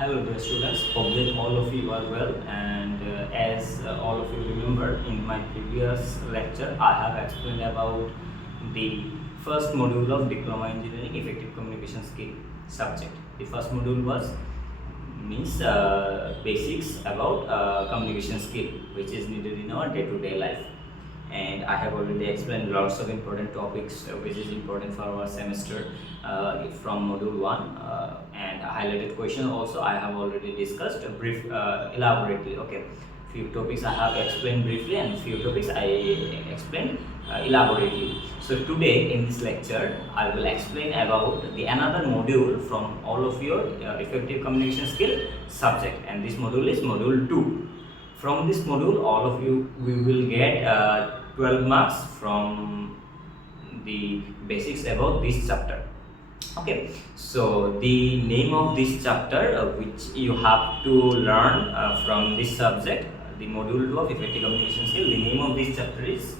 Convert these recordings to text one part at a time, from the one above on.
Hello dear students, hope that all of you are well, and as all of you remember, in my previous lecture I have explained about the first module of Diploma Engineering Effective Communication Skill subject. The first module was means basics about communication skill which is needed in our day-to-day life, and I have already explained lots of important topics which is important for our semester from module 1, and highlighted question also I have already discussed brief elaborately. Okay, few topics I have explained briefly and few topics I explained elaborately. So today in this lecture I will explain about the another module from all of your effective communication skill subject, and this module is module 2. From this module all of you we will get 12 marks from the basics about this chapter. Okay, so the name of this chapter which you have to learn from this subject, the module 2 of effective communication skill, the name of this chapter is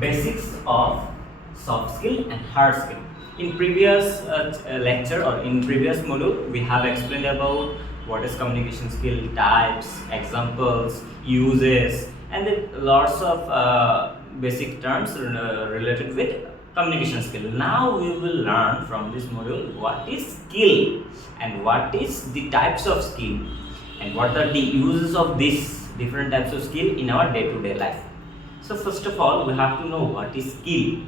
basics of soft skill and hard skill. In previous lecture or in previous module we have explained about what is communication skill, types, examples, uses, and then lots of basic terms related with communication skill. Now we will learn from this module what is skill and what is the types of skill and what are the uses of these different types of skill in our day-to-day life. So first of all, we have to know what is skill.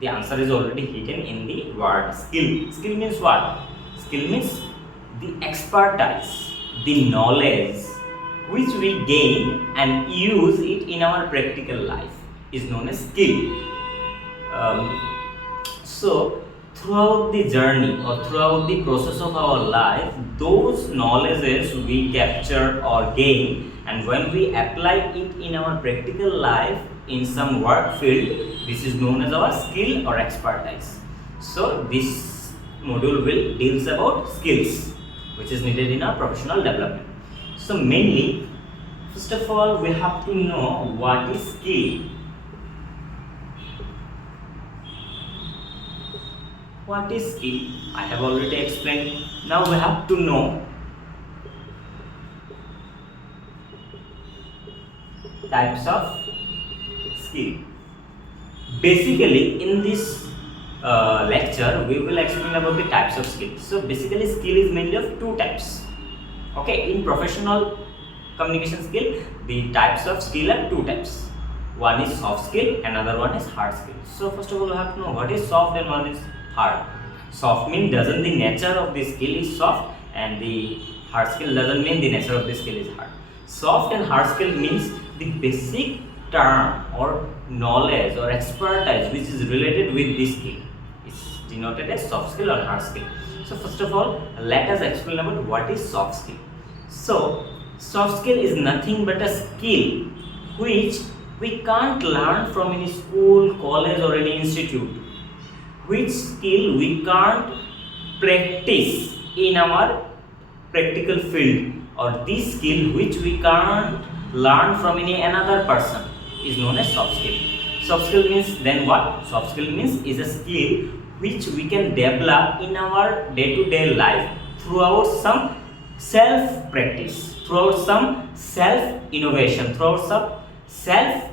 The answer is already hidden in the word skill. Skill means what? Skill means the expertise, the knowledge which we gain and use it in our practical life is known as skill. So throughout the journey or throughout the process of our life, those knowledges we capture or gain, and when we apply it in our practical life in some work field, this is known as our skill or expertise. So this module will deals about skills which is needed in our professional development. So mainly, first of all, we have to know what is skill. What is skill? I have already explained. Now we have to know types of skill. Basically, in this lecture, we will explain about the types of skill. So basically, skill is mainly of two types. Okay, in professional communication skill, the types of skill are two types. One is soft skill, another one is hard skill. So first of all, we have to know what is soft and what is hard. Soft means doesn't the nature of the skill is soft, and the hard skill doesn't mean the nature of the skill is hard. Soft and hard skill means the basic term or knowledge or expertise which is related with this skill is denoted as soft skill or hard skill. So first of all, let us explain about what is soft skill. So soft skill is nothing but a skill which we can't learn from any school, college or any institute, which skill we can't practice in our practical field, or this skill which we can't learn from any another person is known as soft skill. Soft skill means then what? Soft skill means is a skill which we can develop in our day-to-day life throughout some self practice, throughout some self innovation, throughout some self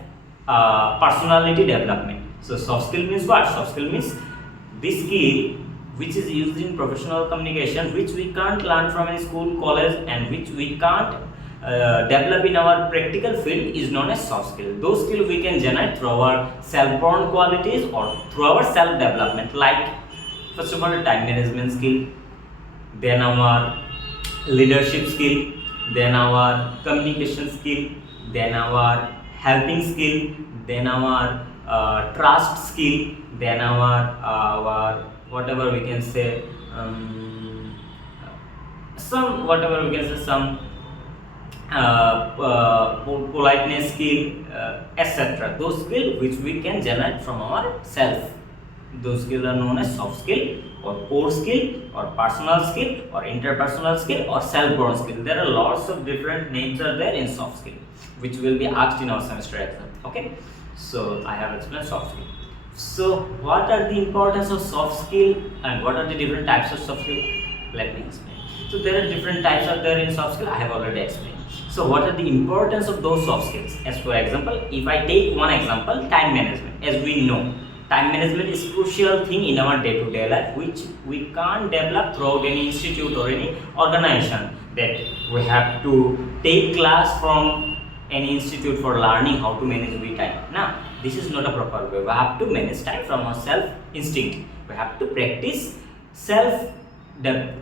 personality development. So soft skill means what? Soft skill means this skill which is used in professional communication, which we can't learn from any school, college, and which we can't develop in our practical field is known as soft skill. Those skills we can generate through our self-born qualities or through our self-development, like first of all time management skill, then our leadership skill, then our communication skill, then our helping skill, then our trust skill, then our whatever we can say some politeness skill, etc. Those skills which we can generate from our self Those skills are known as soft skill or core skill or personal skill or interpersonal skill or self-born skill. There are lots of different names are there in soft skill, which will be asked in our semester exam. Okay, so I have explained soft skill. So what are the importance of soft skill and what are the different types of soft skill? Let me explain. So there are different types are there in soft skill. I have already explained. So what are the importance of those soft skills? As for example, if I take one example, time management. As we know, time management is crucial thing in our day-to-day life, which we can't develop throughout any institute or any organization, that we have to take class from any institute for learning how to manage we time. Now this is not a proper way. We have to manage time from our self instinct. We have to practice self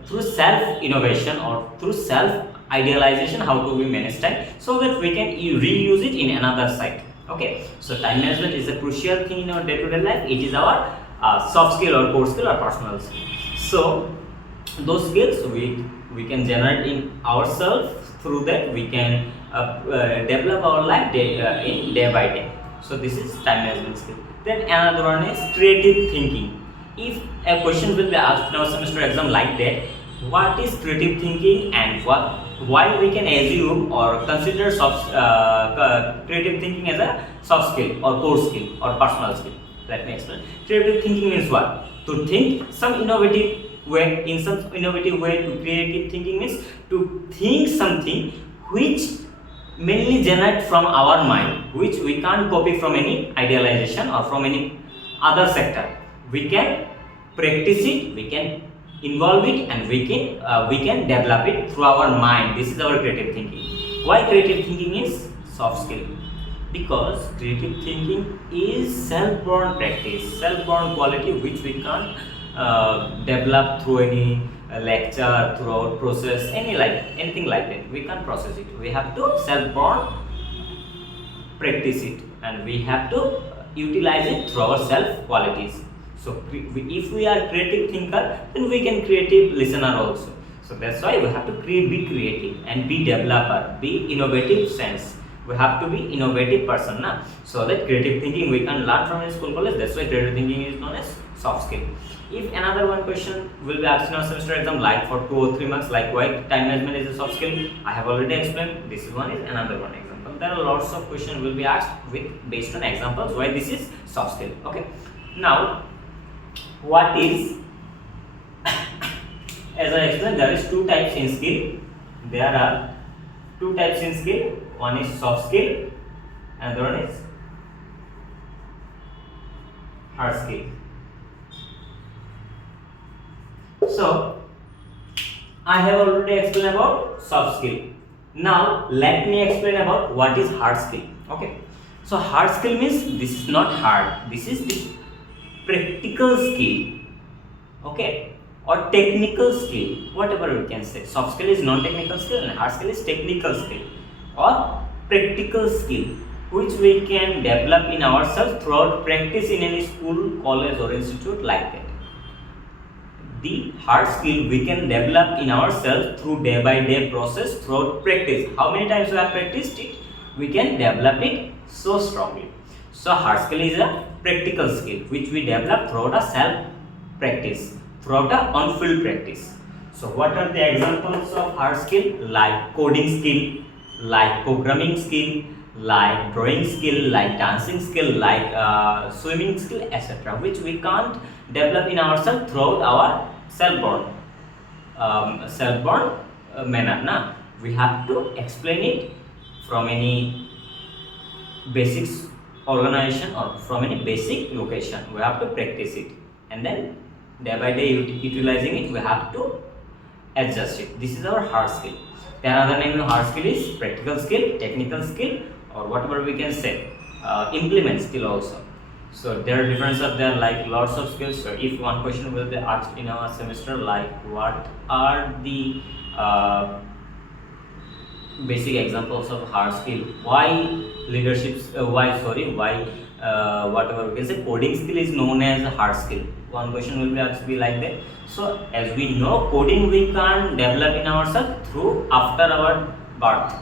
through self innovation or through self idealization, how to we manage time, so that we can reuse it in another site. Okay, so time management is a crucial thing in our day-to-day life. It is our soft skill or core skill or personal skill. So those skills we can generate in ourselves. Through that we can develop our life in day by day. So this is time management skill. Then another one is creative thinking. If a question will be asked in our semester exam like that, what is creative thinking and why we can assume or consider creative thinking as a soft skill or core skill or personal skill? Let me explain. Creative thinking means what? To think some innovative way. In some innovative way, to creative thinking means to think something which mainly generate from our mind, which we can't copy from any idealization or from any other sector. We can practice it, we can involve it, and we can develop it through our mind. This is our creative thinking. Why creative thinking is soft skill? Because creative thinking is self-born practice, self-born quality, which we can't develop through any lecture, throughout process, anything like that. We can't process it. We have to self-born practice it, and we have to utilize it through our self qualities. So if we are creative thinker, then we can creative listener also. So that's why we have to be creative and be developer, be innovative sense. We have to be innovative person now. So that creative thinking we can learn from in school college. That's why creative thinking is known as soft skill. If another one question will be asked in our semester exam, like for 2 or 3 marks, like why time management is a soft skill, I have already explained. This one is another one example. There are lots of questions will be asked based on examples why this is soft skill. Okay. Now, what is as I explained, there is 2 types in skill. There are 2 types in skill. One is soft skill, and another one is hard skill. So I have already explained about soft skill. Now let me explain about what is hard skill. Okay, so hard skill means this is not hard. This is the practical skill. Okay, or technical skill, whatever we can say. Soft skill is non-technical skill and hard skill is technical skill or practical skill, which we can develop in ourselves throughout practice in any school, college or institute like that. The hard skill we can develop in ourselves through day by day process throughout practice. How many times we have practiced it, we can develop it so strongly. So hard skill is a practical skill which we develop throughout a self practice, throughout a on-field practice. So what are the examples of hard skill? Like coding skill, like programming skill, like drawing skill, like dancing skill, like swimming skill, etc., which we can't develop in ourselves throughout our self-born manner. Now we have to explain it from any basics organization or from any basic location. We have to practice it, and then day by day utilizing it, we have to adjust it. This is our hard skill. The another name of hard skill is practical skill, technical skill, or whatever we can say, implement skill also. So there are differences of there, like lots of skills. So if one question will be asked in our semester, like what are the basic examples of hard skill? Why whatever we can say, coding skill is known as a hard skill. One question will be asked be like that. So as we know, coding we can't develop in ourselves through after our birth.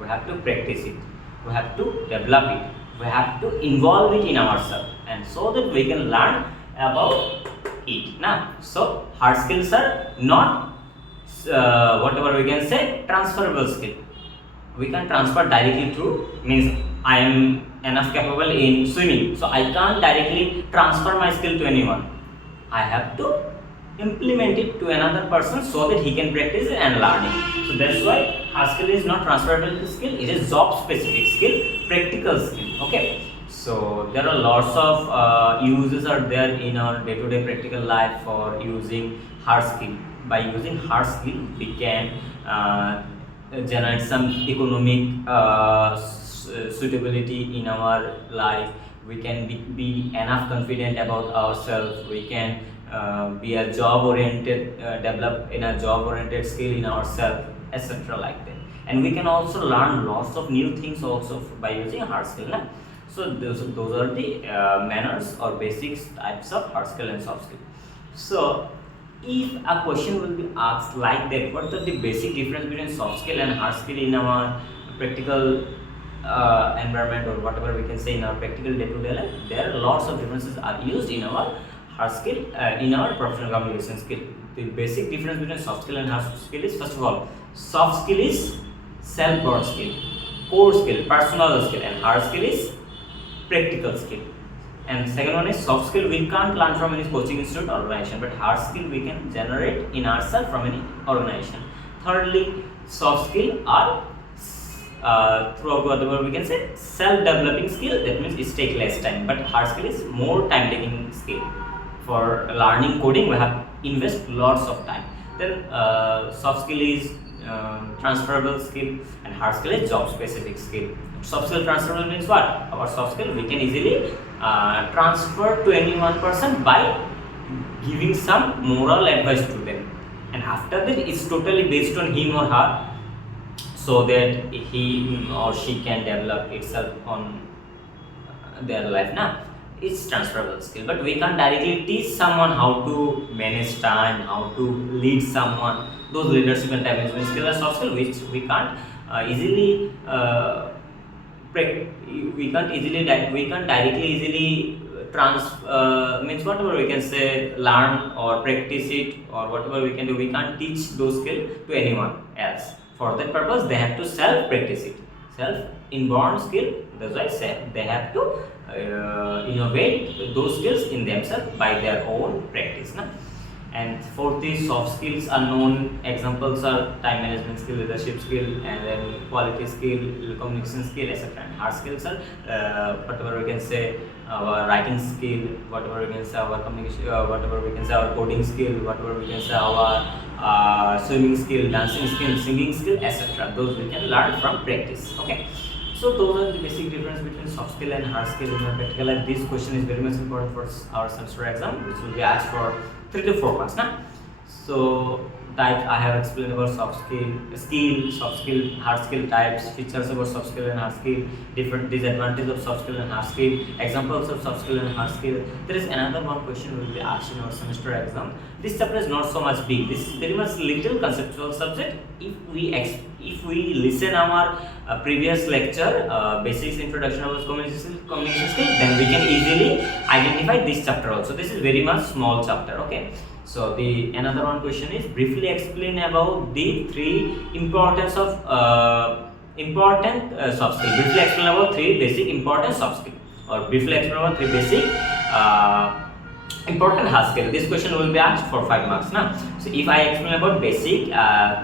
We have to practice it. We have to develop it. We have to involve it in ourselves, and so that we can learn about it. Now, so hard skills are not whatever we can say transferable skill. We can transfer directly to, means I am enough capable in swimming, so I can't directly transfer my skill to anyone. I have to implement it to another person so that he can practice and learn it. So that's why hard skill is not transferable skill, it is job specific skill, practical skill. Okay, so there are lots of uses are there in our day-to-day practical life for using hard skill. By using hard skill we can generate some economic suitability in our life. We can be enough confident about ourselves. We can be a job oriented, develop in a job oriented skill in ourselves, etc. like that. And we can also learn lots of new things also by using hard skill. Na? So those are the manners or basics types of hard skill and soft skill. So if a question will be asked like that, what are the basic difference between soft skill and hard skill in our practical environment, or whatever we can say in our practical day-to-day life, there are lots of differences are used in our hard skill, in our professional communication skill. The basic difference between soft skill and hard skill is, first of all, soft skill is self-taught skill, core skill, personal skill, and hard skill is practical skill. And second one is soft skill we can't learn from any coaching institute or organization, but hard skill we can generate in ourselves from any organization. Thirdly, soft skill are throughout whatever we can say self-developing skill, that means it takes less time, but hard skill is more time-taking skill. For learning coding we have invest lots of time. Then soft skill is transferable skill, and hard skill is job specific skill. Soft skill transferable means what? Our soft skill we can easily transfer to any one person by giving some moral advice to them, and after that it's totally based on him or her, so that he or she can develop itself on their life. Now it's transferable skill, but we can't directly teach someone how to manage time, how to lead someone. Those leadership and time management skills are soft skill which we can't easily we can't directly easily means whatever we can say learn or practice it, or whatever we can do, we can't teach those skills to anyone else. For that purpose they have to self practice it, self inborn skill. That's why they have to innovate those skills in themselves by their own practice. Na? And fourth is soft skills are known examples are time management skill, leadership skill, and then quality skill, communication skill, etc. And hard skills are whatever we can say our writing skill, whatever we can say our communication, whatever we can say our coding skill, whatever we can say our swimming skill, dancing skill, singing skill, etc. Those we can learn from practice. Okay. So those are the basic difference between soft skill and hard skill in our practical life. This question is very much important for our semester exam, which will be asked for 3 to 4 marks. Now, so type I have explained about soft skill, soft skill, hard skill types, features about soft skill and hard skill, different disadvantages of soft skill and hard skill, examples of soft skill and hard skill. There is another one question will be asked in our semester exam. This chapter is not so much big. This is very much little conceptual subject. If we listen our previous lecture, basics introduction of communication skill, then we can easily identify this chapter also. This is very much small chapter. Okay. So the another one question is briefly explain about the three importance of important soft skill. Briefly explain about three basic important soft skill, or briefly explain about three basic important hard skill. This question will be asked for 5 marks. Now, so if I explain about basic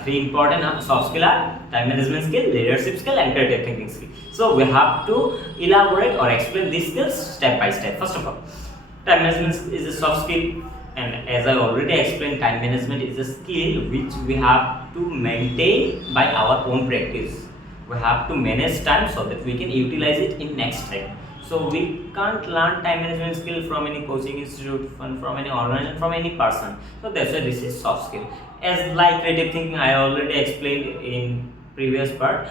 three important soft skill are time management skill, leadership skill, and creative thinking skill. So we have to elaborate or explain these skills step by step. First of all, time management is a soft skill. And as I already explained, time management is a skill which we have to maintain by our own practice. We have to manage time so that we can utilize it in next time. So we can't learn time management skill from any coaching institute, from any organization, from any person. So that's why this is soft skill. As like creative thinking, I already explained in previous part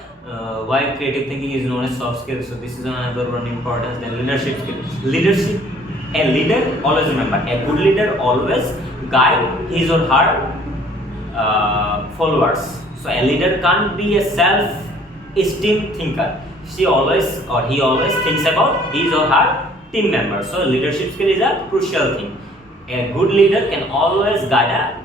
why creative thinking is known as soft skill. So this is another one importance. Then leadership skill. A leader, always remember, a good leader always guide his or her followers. So a leader can't be a self-esteem thinker. He always thinks about his or her team members. So leadership skill is a crucial thing. A good leader can always guide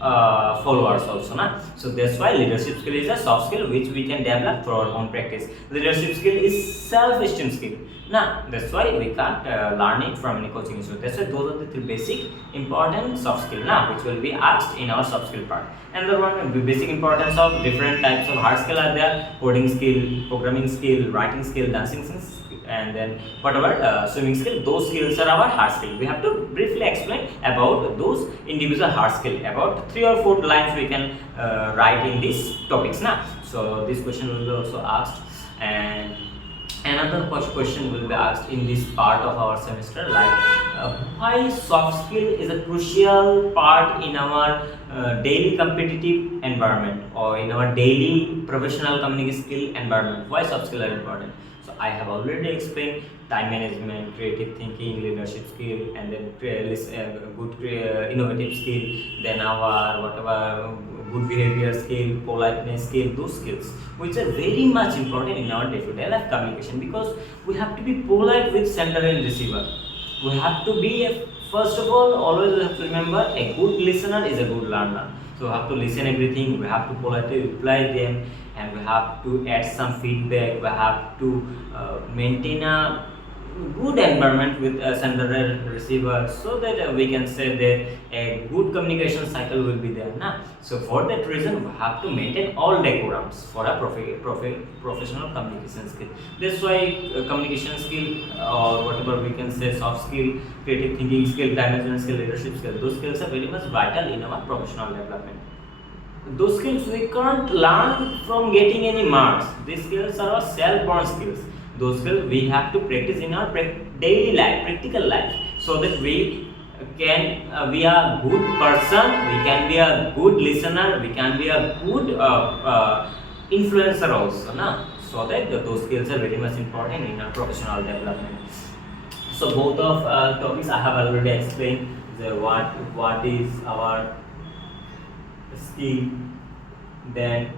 a followers also, na. So that's why leadership skill is a soft skill which we can develop through our own practice. Leadership skill is self-esteem skill, na. That's why we can't learn it from any coaching institute. That's why those are the three basic important soft skill, na, which will be asked in our soft skill part. And the one the basic importance of different types of hard skill are there: coding skill, programming skill, writing skill, dancing skills, and then whatever swimming skill. Those skills are our hard skill. We have to briefly explain about those individual hard skill. About 3 or 4 lines we can write in these topics, na. So this question will be also asked, and another question will be asked in this part of our semester, like why soft skill is a crucial part in our daily competitive environment, or in our daily professional communication skill environment. Why soft skill are important? So I have already explained time management, creative thinking, leadership skill, and then innovative skill, then our whatever good behavior skill, politeness skill, those skills which are very much important in our day-to-day life communication, because we have to be polite with sender and receiver. We have to be first of all, always we have to remember, a good listener is a good learner. So we have to listen everything, we have to politely reply them, and we have to add some feedback. We have to maintain a good environment with a sender and receiver, so that we can say that a good communication cycle will be there, na. So for that reason we have to maintain all decorums for a professional communication skill. That's why communication skill, or whatever we can say, soft skill, creative thinking skill, time management skill, leadership skill, those skills are very much vital in our professional development. Those skills we can't learn from getting any marks. These skills are our self-born skills. Those skills we have to practice in our daily life, practical life, so that we can be a good person, we can be a good listener, we can be a good influencer also, na? So that those skills are very much important in our professional development. So both of topics I have already explained. What is our skill, then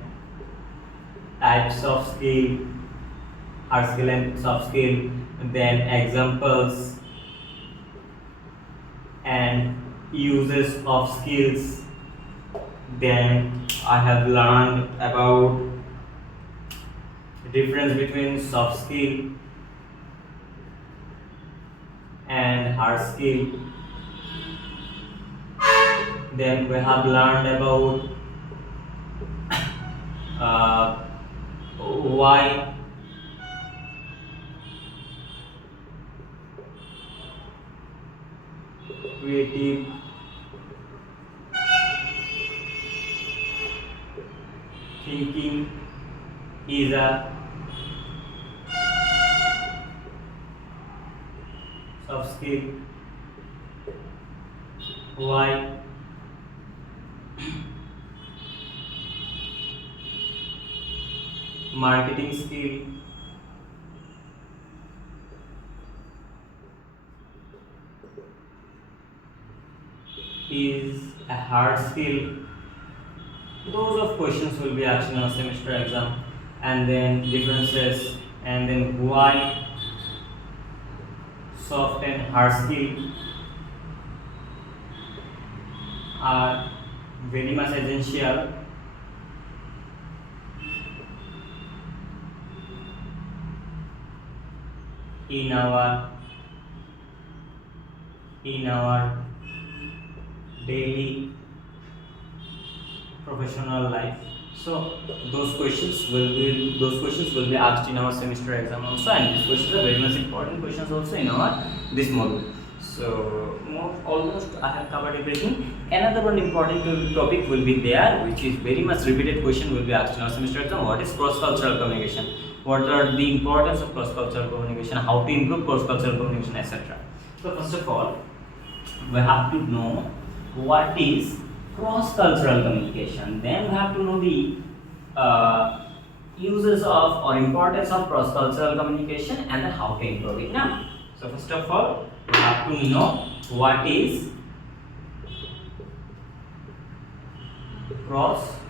types of skill, hard skill and soft skill, then examples and uses of skills. Then I have learned about the difference between soft skill and hard skill. Then we have learned about why creative thinking is a soft skill, why marketing skill is a hard skill. Those of questions will be asked in our semester exam, and then differences, and then why soft and hard skill are very much essential in our daily professional life. So those questions will be asked in our semester exam also, and these questions are very much important questions also in our this module. So almost I have covered everything. Another one important topic will be there, which is very much repeated question will be asked in our semester exam. What is cross-cultural communication? What are the importance of cross-cultural communication? How to improve cross-cultural communication, etc. So first of all, we have to know what is cross-cultural communication. Then we have to know the uses of or importance of cross-cultural communication, and then how to improve it. Now, so first of all, we have to know what is cross-cultural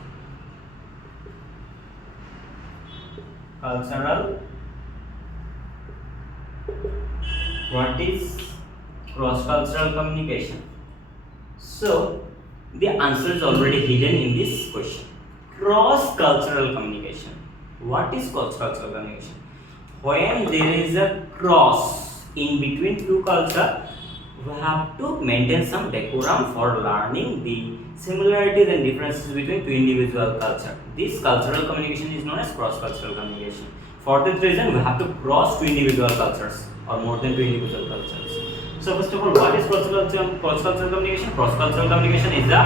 cross-cultural communication? So the answer is already hidden in this question. Cross-cultural communication. What is cross-cultural communication? When there is a cross in between two cultures, we have to maintain some decorum for learning the similarities and differences between two individual cultures. This cultural communication is known as cross-cultural communication. For this reason, we have to cross two individual cultures or more than two individual cultures. So first of all, what is cross-cultural communication? Cross-cultural communication is the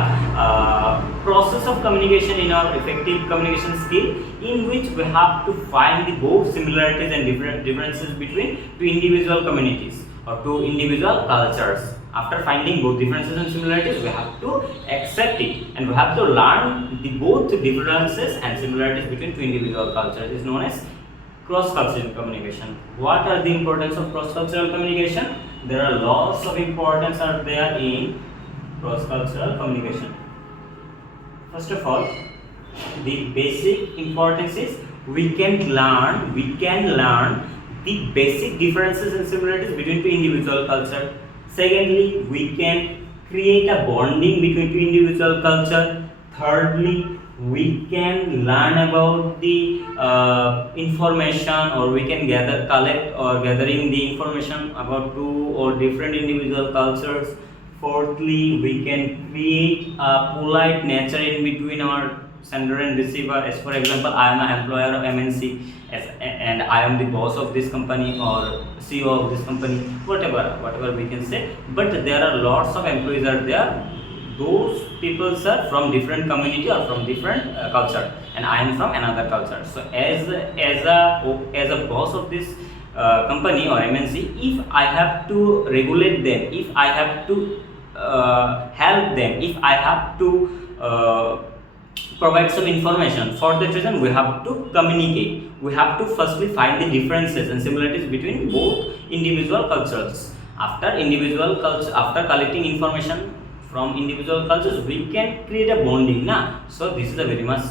process of communication in our effective communication skill, in which we have to find the both similarities and differences between two individual communities or two individual cultures. After finding both differences and similarities, we have to accept it and we have to learn the both differences and similarities between two individual cultures. It is known as cross-cultural communication. What are the importance of cross-cultural communication? There are lots of importance are there in cross-cultural communication. First of all, the basic importance is we can learn the basic differences and similarities between two individual cultures. Secondly, we can create a bonding between two individual cultures. Thirdly, we can learn about the information, or we can gathering the information about two or different individual cultures. Fourthly, we can create a polite nature in between our sender and receiver. As for example, I am an employer of MNC and I am the boss of this company or CEO of this company, whatever we can say. But there are lots of employees are there. Those people are from different community or from different culture, and I am from another culture. So as a boss of this company or MNC, if I have to regulate them, if I have to help them, if I have to provide some information, for that reason we have to communicate. We have to firstly find the differences and similarities between both individual cultures. After collecting information from individual cultures, we can create a bonding. So this is a very much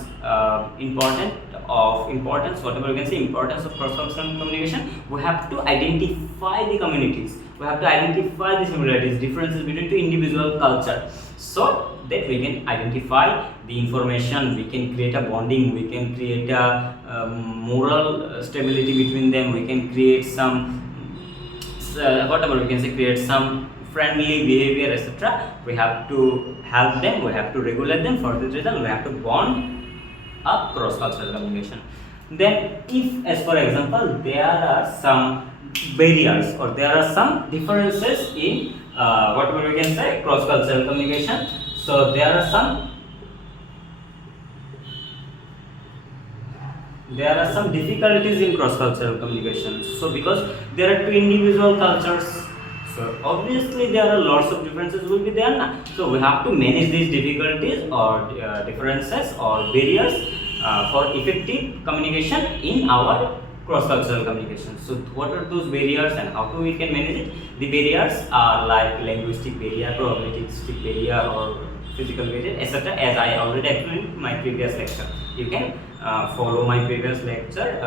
importance, whatever you can say, importance of cross-cultural communication. We have to identify the communities. We have to identify the similarities, differences between two individual cultures, so that we can identify the information, we can create a bonding, we can create a moral stability between them, we can create some create some friendly behavior, etc. We have to help them, we have to regulate them. For this reason, we have to bond up cross-cultural communication. Then, if, as for example, there are some barriers or there are some differences in whatever we can say cross-cultural communication, so there are some difficulties in cross-cultural communication. So because there are two individual cultures, so obviously there are lots of differences will be there. So we have to manage these difficulties or differences or barriers for effective communication in our cross-cultural communication. So what are those barriers and how we can manage it? The barriers are like linguistic barrier, probabilistic barrier, or physical barrier, etc. As I already explained in my previous lecture. You can follow my previous lecture,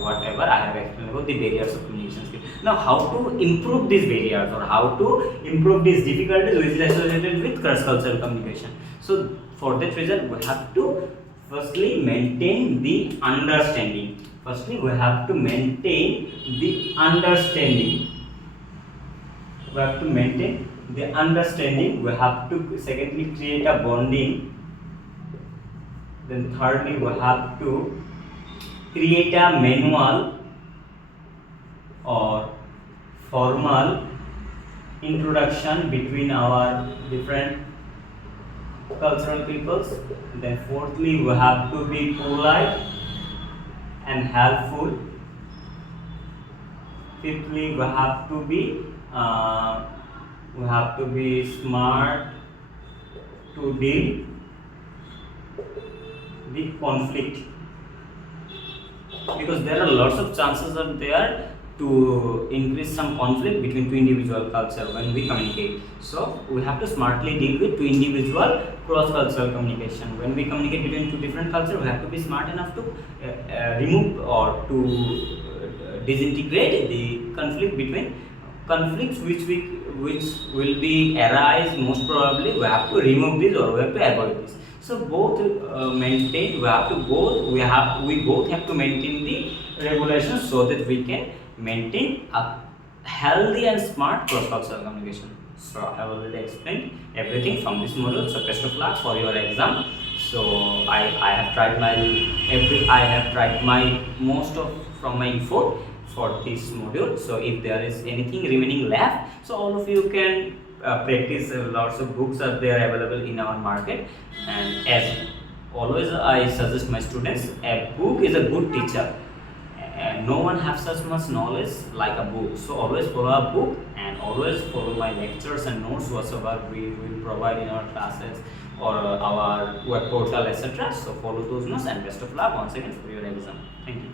whatever I have explained about the barriers of communication skill. Now, how to improve these barriers or how to improve these difficulties which is associated with cross-cultural communication? So for that reason, we have to firstly maintain the understanding. We have to maintain the understanding. We have to secondly create a bonding. Then thirdly, we have to create a manual or formal introduction between our different cultural peoples. Then fourthly, we have to be polite and helpful. Fifthly, we have to be smart to deal with conflict, because there are lots of chances are there to increase some conflict between two individual culture when we communicate. So we have to smartly deal with two individual cross-cultural communication. When we communicate between two different cultures, we have to be smart enough to remove or to disintegrate the conflict between conflicts which will be arise, most probably we have to remove this or we have to avoid this. So both maintain, we both have to maintain the regulations so that we can maintain a healthy and smart cross-cultural communication. So I have already explained everything from this module. So best of luck for your exam. So I have tried my most of from my effort for this module. So if there is anything remaining left, so all of you can practice. Lots of books are there available in our market, and as always I suggest my students, a book is a good teacher, and no one has such much knowledge like a book. So always follow a book and always follow my lectures and notes whatsoever we will provide in our classes or our web portal, etc. So follow those notes, and best of luck once again for your exam. Thank you.